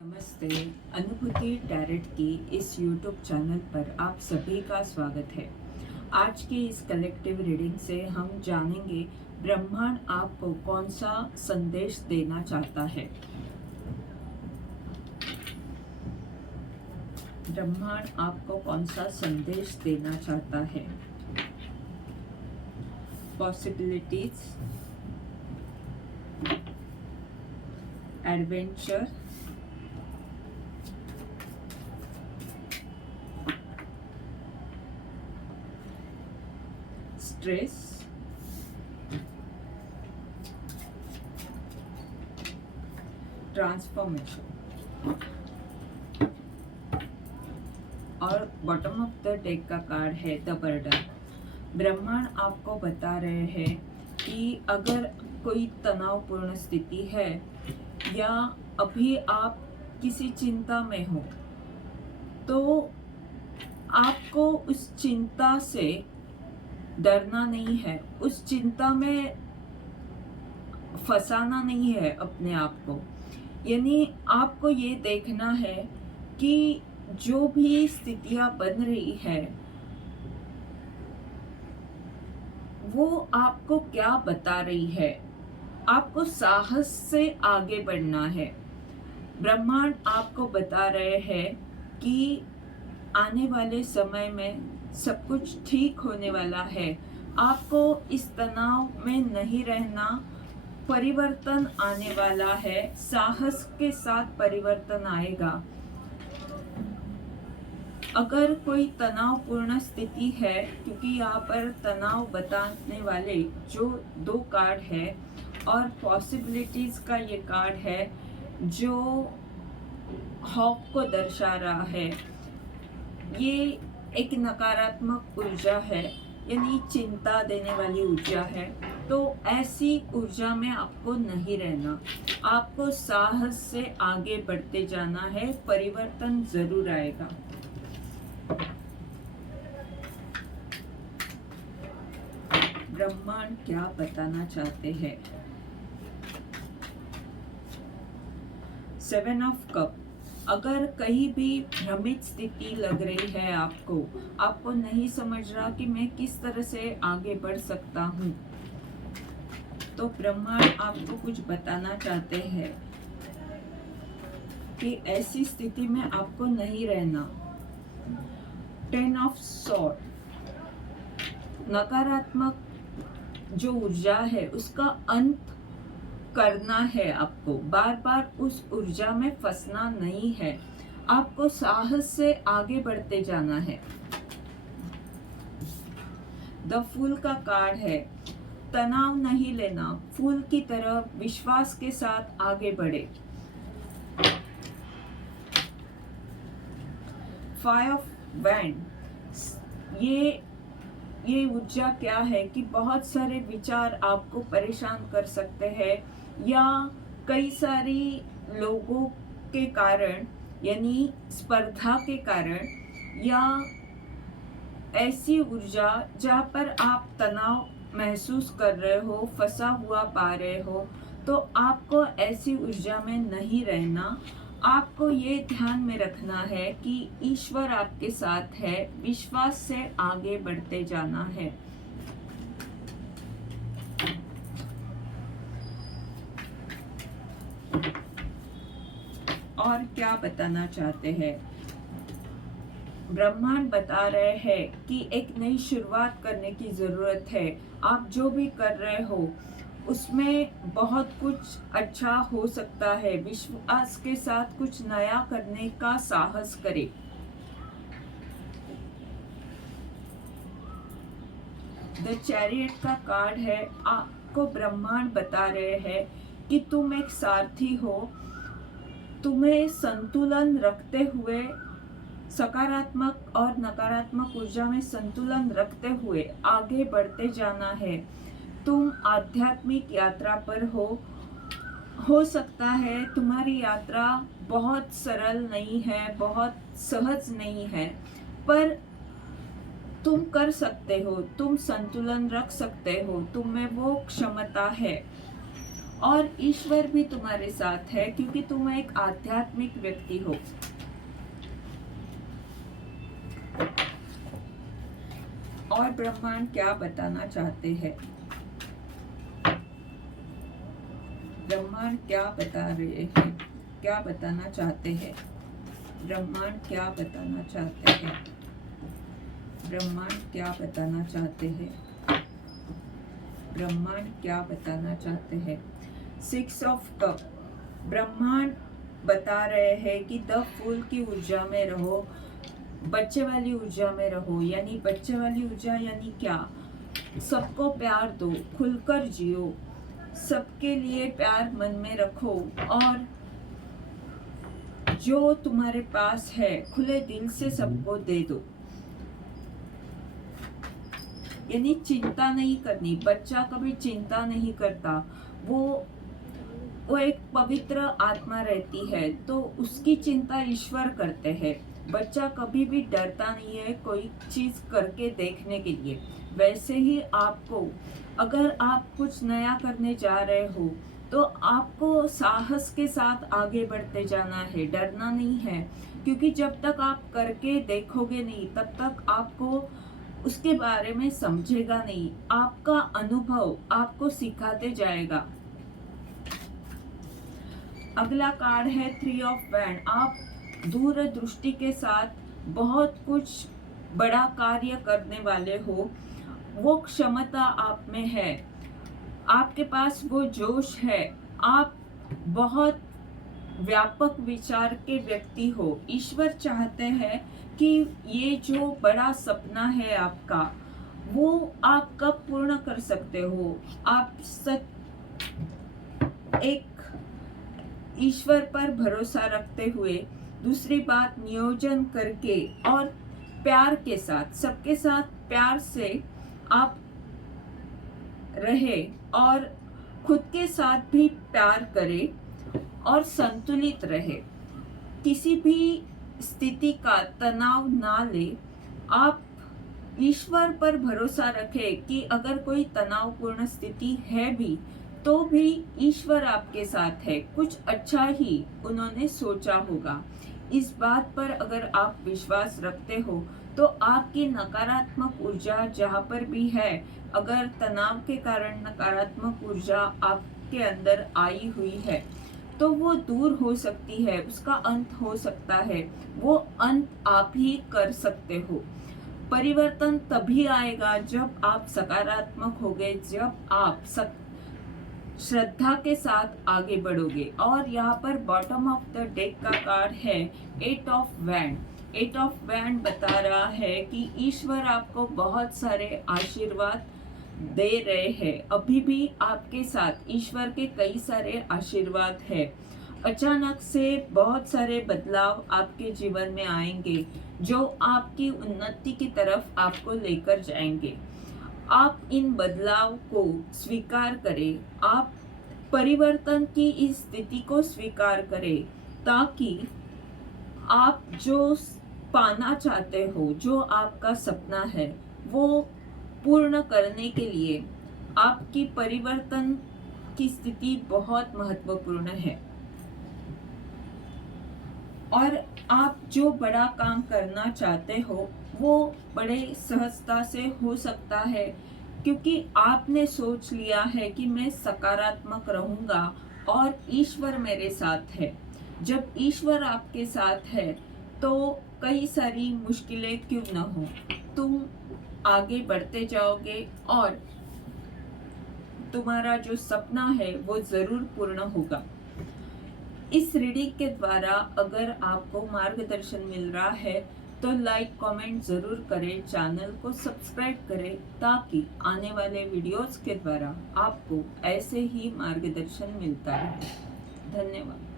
नमस्ते। अनुभूति टैरेट की इस YouTube चैनल पर आप सभी का स्वागत है। आज की इस कलेक्टिव रीडिंग से हम जानेंगे ब्रह्मांड आपको कौन सा संदेश देना चाहता है। ब्रह्मांड आपको कौन सा संदेश देना चाहता है। Possibilities, adventure, stress, transformation. और बॉटम ऑफ द डेक का कार्ड है द बर्डन। ब्रह्मांड आपको बता रहे हैं कि अगर कोई तनावपूर्ण स्थिति है या अभी आप किसी चिंता में हो तो आपको उस चिंता से डरना नहीं है, उस चिंता में फंसाना नहीं है अपने आप को। यानी आपको ये देखना है कि जो भी स्थितियां बन रही है वो आपको क्या बता रही है। आपको साहस से आगे बढ़ना है। ब्रह्मांड आपको बता रहे हैं कि आने वाले समय में सब कुछ ठीक होने वाला है। आपको इस तनाव में नहीं रहना, परिवर्तन आने वाला है। साहस के साथ परिवर्तन आएगा। अगर कोई तनावपूर्ण स्थिति है, क्योंकि यहाँ पर तनाव बताने वाले जो दो कार्ड है और पॉसिबिलिटीज का ये कार्ड है जो हॉप को दर्शा रहा है, ये एक नकारात्मक ऊर्जा है, यानी चिंता देने वाली ऊर्जा है। तो ऐसी ऊर्जा में आपको नहीं रहना, आपको साहस से आगे बढ़ते जाना है। परिवर्तन जरूर आएगा। ब्रह्मांड क्या बताना चाहते हैं। 7 ऑफ कप। अगर कहीं भी भ्रमित स्थिति लग रही है आपको नहीं समझ रहा कि मैं किस तरह से आगे बढ़ सकता हूँ, तो ब्रह्मांड आपको कुछ बताना चाहते हैं कि ऐसी स्थिति में आपको नहीं रहना। 10 ऑफ सॉर्ड। नकारात्मक जो ऊर्जा है उसका अंत करना है। आपको बार बार उस ऊर्जा में फंसना नहीं है, आपको साहस से आगे बढ़ते जाना है। द फूल का कार्ड है, तनाव नहीं लेना, फूल की तरह विश्वास के साथ आगे बढ़े। 5 ऑफ वैंड। ये ऊर्जा क्या है कि बहुत सारे विचार आपको परेशान कर सकते हैं, या कई सारी लोगों के कारण, यानी स्पर्धा के कारण, या ऐसी ऊर्जा जहाँ पर आप तनाव महसूस कर रहे हो, फंसा हुआ पा रहे हो, तो आपको ऐसी ऊर्जा में नहीं रहना। आपको ये ध्यान में रखना है कि ईश्वर आपके साथ है, विश्वास से आगे बढ़ते जाना है। और क्या बताना चाहते हैं। ब्रह्मांड बता रहे हैं कि एक नई शुरुआत करने की जरूरत है। आप जो भी कर रहे हो उसमें बहुत कुछ अच्छा हो सकता है। विश्वास के साथ कुछ नया करने का साहस करें। द चैरियट का कार्ड है, आपको ब्रह्मांड बता रहे हैं कि तुम एक सारथी हो। तुम्हें संतुलन रखते हुए, सकारात्मक और नकारात्मक ऊर्जा में संतुलन रखते हुए आगे बढ़ते जाना है। तुम आध्यात्मिक यात्रा पर हो सकता है तुम्हारी यात्रा बहुत सरल नहीं है, बहुत सहज नहीं है, पर तुम कर सकते हो, तुम संतुलन रख सकते हो, तुम में वो क्षमता है। और ईश्वर भी तुम्हारे साथ है क्योंकि तुम एक आध्यात्मिक व्यक्ति हो। और ब्रह्मांड क्या बताना चाहते हैं? ब्रह्मांड क्या बता रहे हैं, क्या बताना चाहते हैं? ब्रह्मांड क्या बताना चाहते हैं? ब्रह्मांड क्या बताना चाहते हैं? ब्रह्मांड क्या बताना चाहते हैं? 6 ऑफ कप। ब्रह्मांड बता रहे हैं कि द फूल की ऊर्जा में रहो, बच्चे वाली ऊर्जा में रहो। यानी बच्चे वाली ऊर्जा यानी क्या? सबको प्यार दो, खुलकर जियो, सबके लिए प्यार मन में रखो और जो तुम्हारे पास है खुले दिल से सबको दे दो। यानी चिंता नहीं करनी। बच्चा कभी चिंता नहीं करता, वो एक पवित्र आत्मा रहती है तो उसकी चिंता ईश्वर करते हैं। बच्चा कभी भी डरता नहीं है कोई चीज करके देखने के लिए। वैसे ही आपको, अगर आप कुछ नया करने जा रहे हो तो आपको साहस के साथ आगे बढ़ते जाना है, डरना नहीं है। क्योंकि जब तक आप करके देखोगे नहीं तब तक आपको उसके बारे में समझेगा नहीं। आपका अनुभव आपको सिखाते जाएगा। अगला कार्ड है 3 ऑफ वैंड। आप दूरदृष्टि के साथ बहुत कुछ बड़ा कार्य करने वाले हो, वो क्षमता आप में है, आपके पास वो जोश है। आप बहुत व्यापक विचार के व्यक्ति हो। ईश्वर चाहते हैं कि ये जो बड़ा सपना है आपका, वो आप कब पूर्ण कर सकते हो। आप एक ईश्वर पर भरोसा रखते हुए, दूसरी बात नियोजन करके और प्यार के साथ, सबके साथ प्यार से आप रहे और खुद के साथ भी प्यार करें और संतुलित रहे। किसी भी स्थिति का तनाव ना ले। आप ईश्वर पर भरोसा रखें कि अगर कोई तनावपूर्ण स्थिति है भी तो भी ईश्वर आपके साथ है, कुछ अच्छा ही उन्होंने सोचा होगा। इस बात पर अगर आप विश्वास रखते हो तो आपकी नकारात्मक ऊर्जा जहाँ पर भी है, अगर तनाव के कारण नकारात्मक ऊर्जा आपके अंदर आई हुई है तो वो दूर हो सकती है, उसका अंत हो सकता है। वो अंत आप ही कर सकते हो। परिवर्तन तभी आएगा जब आप सकारात्मक होगे, जब आप श्रद्धा के साथ आगे बढ़ोगे। और यहाँ पर बॉटम ऑफ द डेक का कार्ड है 8 ऑफ वैंड। 8 ऑफ वैंड बता रहा है कि ईश्वर आपको बहुत सारे आशीर्वाद दे रहे हैं। अभी भी आपके साथ ईश्वर के कई सारे आशीर्वाद है। अचानक से बहुत सारे बदलाव आपके जीवन में आएंगे जो आपकी उन्नति की तरफ आपको लेकर जाएंगे। आप इन बदलाव को स्वीकार करें, आप परिवर्तन की इस स्थिति को स्वीकार करें ताकि आप जो पाना चाहते हो, जो आपका सपना है, वो पूर्ण करने के लिए आपकी परिवर्तन की स्थिति बहुत महत्वपूर्ण है। और आप जो बड़ा काम करना चाहते हो वो बड़े सहजता से हो सकता है क्योंकि आपने सोच लिया है कि मैं सकारात्मक रहूंगा और ईश्वर मेरे साथ है। जब ईश्वर आपके साथ है तो कई सारी मुश्किलें क्यों न हो, तुम आगे बढ़ते जाओगे और तुम्हारा जो सपना है वो जरूर पूर्ण होगा। इस रीडिंग के द्वारा अगर आपको मार्गदर्शन मिल रहा है तो लाइक कमेंट जरूर करें, चैनल को सब्सक्राइब करें ताकि आने वाले वीडियोस के द्वारा आपको ऐसे ही मार्गदर्शन मिलता रहे। धन्यवाद।